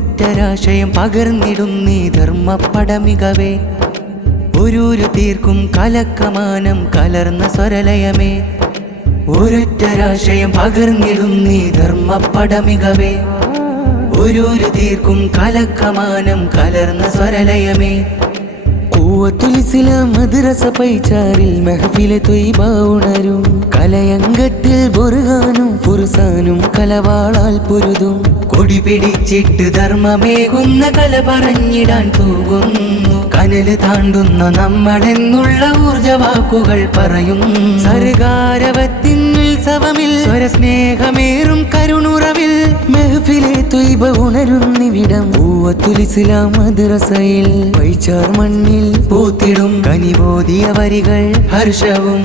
ഒരൊറ്റരാശയം പകർന്നിടുന്നീ ധർമ്മപ്പടമികവേ ഒരുരു തീർക്കും കലക്കമാനം കലർന്ന സ്വരലയമേ ഒരൊറ്റരാശയം പകർന്നിടുന്നീ ധർമ്മപ്പടമികവേ ഒരുരു തീർക്കും കലക്കമാനം കലർന്ന സ്വരലയമേ ഖുവത്തുൽ ഇസ്ലാം മദ്രസ പൈച്ചാറിൽ മെഹഫിലെ ത്വയ്ബ ഉണരും കലയങ്കത്തിൽ ബുർഹാനും ഫുർസാനും കലവാളാൽ പൊരുതും കൊടി പിടിച്ചിട്ട് ധർമ്മമേകുന്ന കല പറഞ്ഞിടാൻ പോകുന്നു കനല് താണ്ടുന്ന നമ്മളെന്നുള്ള ഊർജവാക്കുകൾ പറയും സർഗാരവത്തിൻ ഉത്സവമിൽ സ്വരസ്നേഹമേറും കരുണുറവിൽ മെഹഫിലെ ത്വയ്ബ ഉണരുന്നിവിടം ഖുവത്തുൽ ഇസ്ലാം മദ്രസയിൽ പൈച്ചാർ മണ്ണിൽ പൂത്തിടും കനിബോധിയ വരികൾ ഹർഷവും